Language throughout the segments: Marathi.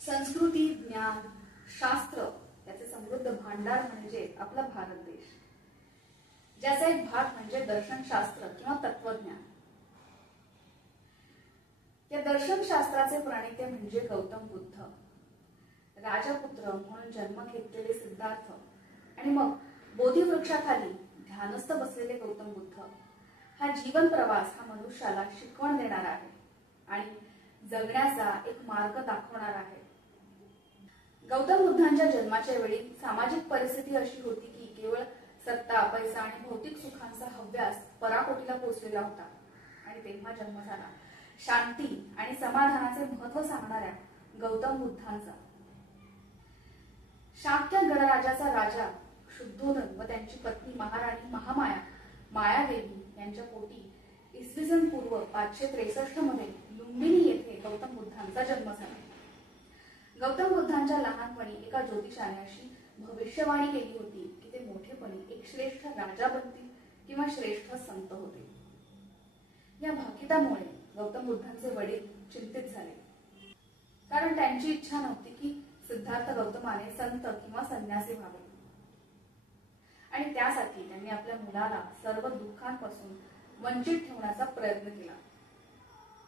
संस्कृती, ज्ञान, शास्त्र याचे समृद्ध भांडार म्हणजे आपला भारत देश, ज्याचा एक भाग म्हणजे दर्शनशास्त्र किंवा तत्वज्ञान. या दर्शनशास्त्राचे प्रणेते म्हणजे गौतम बुद्ध. राजपुत्र म्हणून जन्म घेतलेले सिद्धार्थ आणि मग बोधिवृक्षाखाली ध्यानस्थ बसलेले गौतम बुद्ध हा जीवन प्रवास हा मनुष्याला शिकवण देणारा आहे आणि जगण्याचा एक मार्ग दाखवणार आहे. गौतम बुद्धांच्या जन्माच्या वेळी सामाजिक परिस्थिती अशी होती की केवळ सत्ता, पैसा आणि भौतिक सुखांचा हव्यास पराकोटीला पोहोचलेला होता आणि तेव्हा जन्म झाला शांती आणि समाधानाचे महत्त्व सांगणाऱ्या गौतम बुद्धांचा. शाक्य गणराजाचा राजा शुद्धोधन व त्यांची पत्नी महाराणी महामाया मायादेवी यांच्या पोटी इसवी सन पूर्व 563 मध्ये लुंबिनी येथे गौतम बुद्धांचा जन्म झाला. गौतम बुद्धांच्या लहानपणी एका ज्योतिषाने अशी भविष्यवाणी केली होती की ते मोठेपणी एक श्रेष्ठ राजा बनतील किंवा श्रेष्ठ संत होतील. या भाकितामुळे गौतम बुद्धांचे वडील चिंतित झाले, कारण त्यांची इच्छा नव्हती की सिद्धार्थ गौतमाने संत किंवा संन्यासी व्हावे आणि त्यासाठी त्यांनी आपल्या मुलाला सर्व दुःखांपासून वंचित ठेवण्याचा प्रयत्न केला.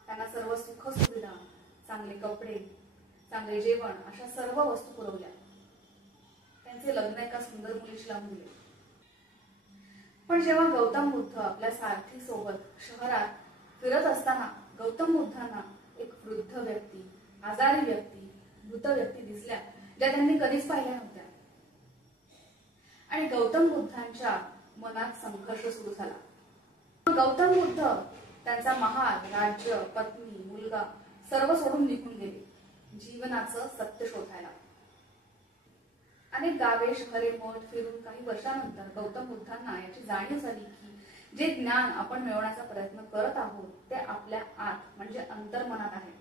त्यांना सर्व सुख सुविधा, चांगले कपडे, चांगले जेवण अशा सर्व वस्तू पुरवल्या. त्यांचे लग्न एका सुंदर मुलीशी लावून दिले. पण जेव्हा गौतम बुद्ध आपल्या सारथी सोबत शहरात फिरत असताना गौतम बुद्धांना एक वृद्ध व्यक्ती, आजारी व्यक्ती, मृत व्यक्ती दिसल्या, ज्या त्यांनी कधीच पाहिल्या नव्हत्या. आणि गौतम बुद्धांच्या मनात संघर्ष सुरू झाला. गौतम बुद्ध त्यांचा महाल, राज्य, पत्नी, मुलगा सर्व सोडून निघून गेले जीवनाचं सत्य शोधायला. अनेक गावे, शहरे, मठ फिरून काही वर्षानंतर गौतम बुद्धांना याची जाणीव झाली की जे ज्ञान आपण मिळवण्याचा प्रयत्न करत आहोत ते आपल्या आत म्हणजे अंतर्मनात आहे.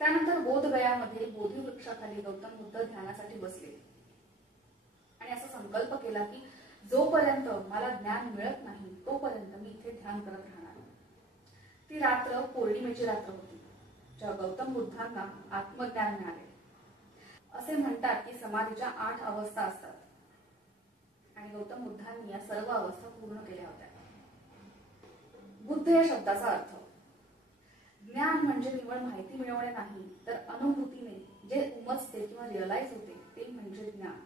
त्यानंतर बोधगयामध्ये बोधिवृक्षाखाली गौतम बुद्ध ध्यानासाठी बसले आणि असा संकल्प केला की जोपर्यंत मला ज्ञान मिळत नाही तोपर्यंत मी इथे ध्यान करत राहणार. ती रात्र पौर्णिमेची रात्र होती, जेव्हा गौतम बुद्धांना आत्मज्ञान मिळाले. असे म्हणतात की समाधीच्या 8 अवस्था असतात आणि गौतम बुद्धांनी या सर्व अवस्था पूर्ण केल्या होत्या. बुद्ध या शब्दाचा अर्थ ज्ञान म्हणजे निवळ माहिती मिळवणे नाही, तर अनुभूतीने जे उमजते किंवा रिअलाइज होते ते म्हणजे ज्ञान.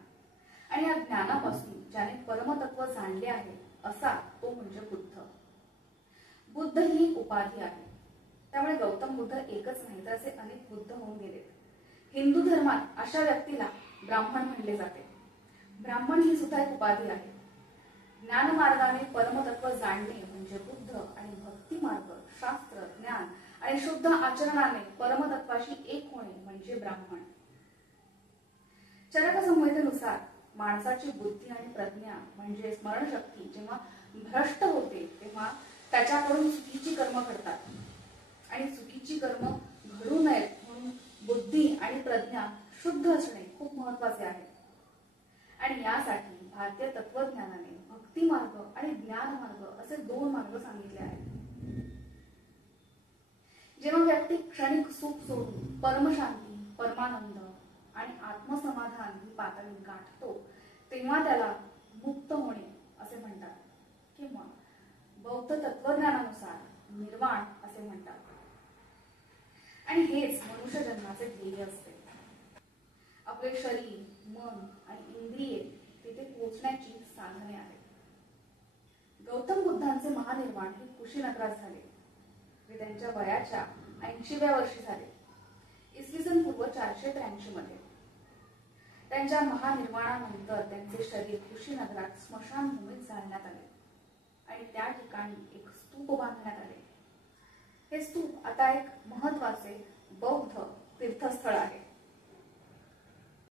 आणि या ज्ञानापासून ज्याने परमतत्व जाणले आहे असा तो म्हणजे बुद्ध. बुद्ध ही उपाधी आहे, त्यामुळे गौतम बुद्ध एकच नाही तर असे अनेक बुद्ध होऊन गेले. हिंदू धर्मात अशा व्यक्तीला ब्राह्मण म्हणले जाते. ब्राह्मण ही सुद्धा एक उपाधी आहे. ज्ञानमार्गाने परमतत्व जाणणे म्हणजे बुद्ध आणि भक्ती मार्ग, शास्त्र, ज्ञान आणि शुद्ध आचरणाने परमतत्वाशी एक होणे म्हणजे ब्राह्मण. चरक संहितेनुसार माणसाची बुद्धी आणि प्रज्ञा म्हणजे स्मरणशक्ती जेव्हा भ्रष्ट होते तेव्हा त्याच्याकडून चुकीची कर्म घडतात आणि चुकीची कर्म घडू नयेत म्हणून बुद्धी आणि प्रज्ञा शुद्ध असणे खूप महत्वाचे आहे. आणि यासाठी भारतीय तत्वज्ञानाने भक्ती मार्ग आणि ज्ञान मार्ग असे 2 मार्ग सांगितले आहेत. जेव्हा व्यक्ती क्षणिक सुख सोडून परमशांती, परमानंद आणि आत्मसमाधान ही पातळी गाठतो तेव्हा त्याला मुक्त होणे असे म्हणतात किंवा बौद्ध तत्वज्ञानानुसार निर्वाण असे म्हणतात. आणि हेच मनुष्य जन्माचे ध्येय असते. आपले शरीर, मन आणि इंद्रिये तिथे पोहोचण्याची साधने आहेत. गौतम बुद्धांचे महानिर्वाण हे कुशीनगरात झाले. ते त्यांच्या वयाच्या 80व्या वर्षी झाले, इसवी सन पूर्व 483 मध्ये. त्यांच्या महानिर्वाणानंतर त्यांचे शरीर कुशीनगरात स्मशानभूमीत जाळण्यात आले आणि त्या ठिकाणी एक स्तूप बांधण्यात आले. हे स्तूप आता एक महत्वाचे बौद्ध तीर्थस्थळ आहे.